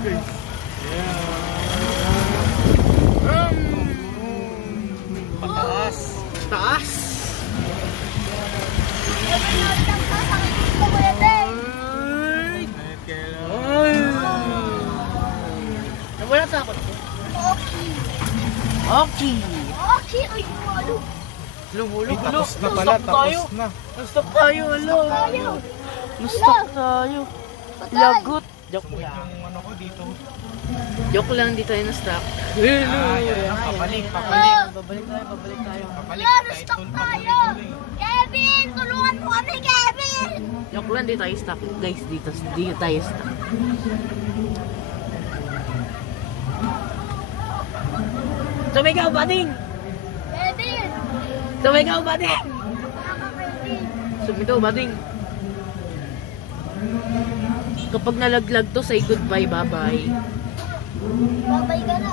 guys. Pataas. Taas. Wala takot. Okay. Okay, ay, ano? Lumulog. Tapos na pala, tapos na. Na-stop tayo, alo. Tayo. Na-stop tayo. Lagot. Joke lang. Yung ano ko dito. Joke lang, di tayo na-stop. Papalik. Babalik tayo. Papalik. Lalo, stop tayo! Kevin! Tulungan mo kami, Kevin! Joke lang, di tayo stop. Guys, dito tayo stop. Sumigaw, bading! Kevin! Sumigaw, bading! Kevin! Sumigaw, bading! Kapag nalaglag to, say goodbye, bye-bye. Babay ka na.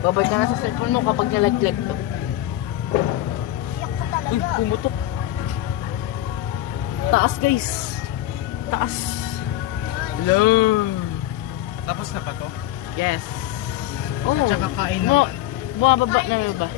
Babay ka na sa cellphone mo kapag nalaglag to. Iyak ka Uy, talaga. pumutok. Taas, guys. Taas. Hello. Tapos na pa to? Yes. Oh, Tsaka kain mo, naman. bumababa na ba?